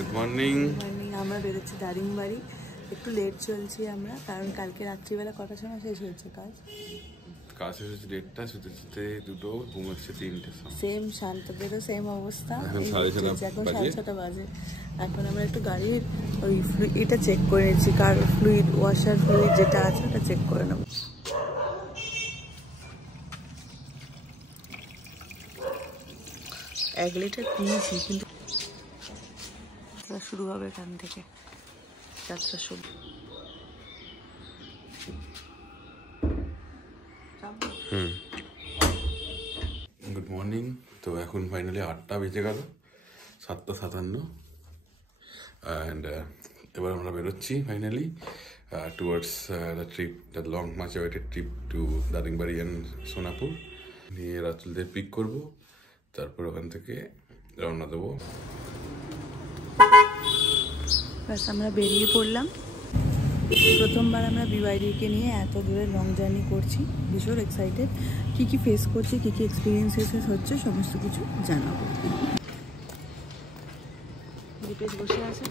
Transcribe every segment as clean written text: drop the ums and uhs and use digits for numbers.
Good morning. আমরা বেরোচ্ছি দারিংবাড়ি। একটু লেট চলছি আমরা, কারণ কালকে রাত্রিবেলা কটার সময় শেষ হয়েছে কাজ? কাজ শেষ হচ্ছে 1টা, শুতে শুতে 2টো, ঘুমোচ্ছে 3টে। সেম শান্তদেরও সেম অবস্থা। এখন 6:30 বাজে। এখন আমরা একটু গাড়ির ওই এটা চেক করে নিচ্ছি, কার ফ্লুইড, ওয়াশার ফ্লুইড যেটা আছে ওটা চেক করে নেব। 1 লিটার কিনেছি, কিন্তু শুরু হবে এখান থেকে যাত্রা শুরু। Good morning. তো এখন ফাইনালি 8টা বেজে গেল, 7:57, অ্যান্ড এবার আমরা বেরোচ্ছি finally towards the trip, the long much awaited trip to Daringbadi and Sonapur. নিয়ে রাতুলদের পিক করব, তারপর ওখান থেকে রওনা দেবো। ব্যাস আমরা বেরিয়ে পড়লাম। প্রথমবার আমরা বিওয়াইডিকে নিয়ে এত দূরে লং জার্নি করছি, ভীষণ এক্সাইটেড। কী কী ফেস করছি, কী কী এক্সপিরিয়েন্সেস হচ্ছে, সমস্ত কিছু জানাবো। দীপেশ বসে আছে,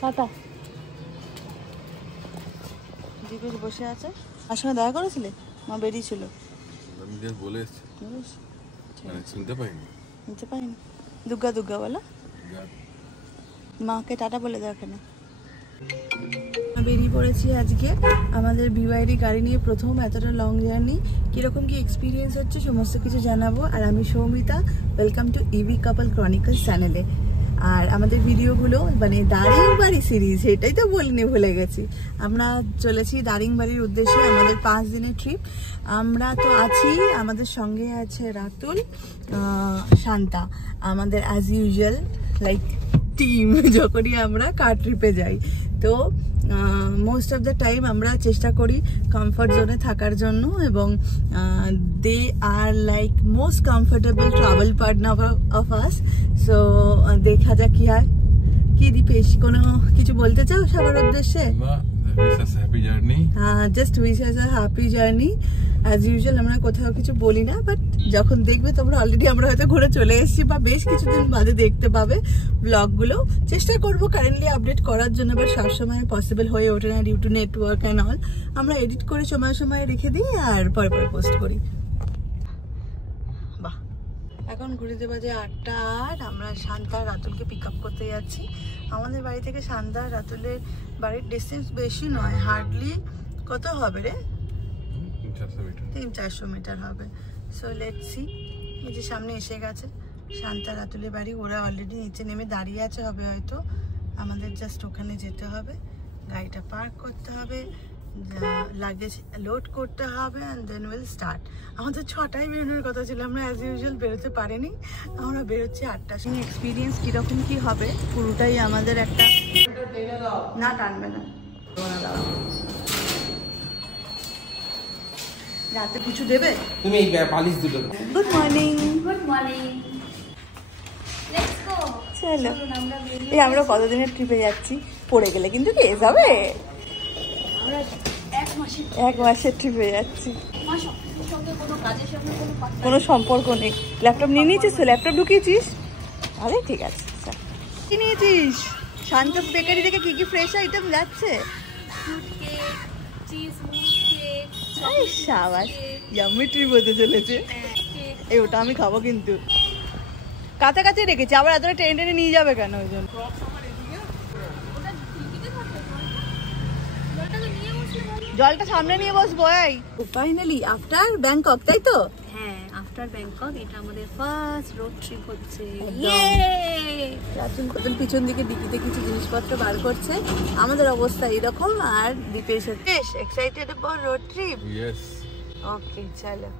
পাতা দীপেশ বসে আছে। আর সঙ্গে দেখা করেছিলে? মা বেরিয়েছিল, বলে এসছি, শুনতে পাইনি, শুনতে পাইনি। দুর্গা দুর্গা বলো, মাকে টাটা বলে দেখে না। বেরিয়ে পড়েছি আজকে আমাদের বিওয়াইডি গাড়ি নিয়ে, প্রথম এতটা লং জার্নি। কীরকম কি এক্সপিরিয়েন্স হচ্ছে সমস্ত কিছু জানাবো। আর আমি Soumita, welcome to EV couple Chronicles চ্যানেলে। আর আমাদের ভিডিওগুলো মানে দারিংবাড়ি সিরিজ, এটাই তো বলিনি, ভুলে গেছি। আমরা চলেছি দারিংবাড়ির উদ্দেশ্যে, আমাদের 5 দিনের ট্রিপ। আমরা তো আছি, আমাদের সঙ্গে আছে রাতুল, শান্তা, আমাদের অ্যাজ ইউজুয়াল লাইক টিম যখনই আমরা কার ট্রিপে যাই। তো মোস্ট অফ দ্য টাইম আমরা চেষ্টা করি কমফর্ট জোনে থাকার জন্য, এবং they are like most comfortable travel partner of us. So দেখা যাক কি হয়। কি দীপেশ, কোনো কিছু বলতে চাও সবার উদ্দেশ্যে? Just wish us a happy journey. As usual আমরা কোথাও কিছু বলি না, বাট যখন দেখবে তোমরা, অলরেডি আমরা হয়তো ঘুরে চলে এসেছি বা বেশ কিছুদিন বাদে দেখতে পাবে ব্লগগুলো। চেষ্টা করবো কারেন্টলি আপডেট করার জন্য, বাট সবসময় পসিবল হয়ে ওঠে না due to network and all. আমরা এডিট করে সময় সময় রেখে দিই আর পরে পরে পোস্ট করি। বাহ, এখন ঘুরিতে বাজে 8টা, আর আমরা শান্তা রাতুলকে পিক আপ করতে যাচ্ছি। আমাদের বাড়ি থেকে শান্তা রাতুলের বাড়ির ডিস্টেন্স বেশি নয়, হার্ডলি কত হবে রে? 300-400 মিটার হবে। So let's see. এই যে সামনে এসে গেছে শান্তা রাতুলের বাড়ি। ওরা অলরেডি নিচে নেমে দাঁড়িয়ে আছে, হবে হয়তো। আমাদের জাস্ট ওখানে যেতে হবে, গাড়িটা পার্ক করতে হবে, লাগেজ লোড করতে হবে, অ্যান্ড দেন উইল স্টার্ট। আমাদের 6টায় বেরোনোর কথা ছিল, আমরা অ্যাজ ইউজুয়াল বেরোতে পারিনি। আমরা বেরোচ্ছি 8টার সময়। এক্সপিরিয়েন্স কীরকম কী হবে পুরোটাই আমাদের একটা, না টানবে না, রাতে কিছু দেবে তুমি? এই পালিশ দুটো। Good morning. Good morning, let's go. চলো, এই আমরা কতদিনের ট্রিপে যাচ্ছি, পড়ে গেলে কিন্তু কে যাবে? আমরা 1 মাসের ট্রিপে যাচ্ছি, সঙ্গে কোনো কাজের সঙ্গে কোনো সম্পর্ক নেই। ল্যাপটপ নিয়ে নিয়েছিস তো? ল্যাপটপ ঢুকিয়েছিস? আরে ঠিক আছে। কি নিয়েছিস? শান্ত বেকারি থেকে কি কি ফ্রেশ আইটেম যাচ্ছে? ফ্রুট কেক, চিজ কেক, এই শাবাশ, ইয়াম্মি ট্রিপ হতে চলেছে। এই ওটা আমি খাবো, কিন্তু কাছাকাছি রেখেছি, আবার এতটা টেনে টেনে নিয়ে যাবে কেন? ওই জন্য জলটা সামনে নিয়ে বসবো। এই ফাইনালি আফটার ব্যাংকক, তাই তো? হ্যাঁ, আফটার ব্যাংকক এটা আমাদের ফার্স্ট রোড ট্রিপ হচ্ছে। রাতুল পিছন দিকে ডিকিতে কিছু জিনিসপত্র বার করছে। আমাদের অবস্থা এরকম, আর দীপেশ বেশ excited about road trip. Yes. Okay চলো।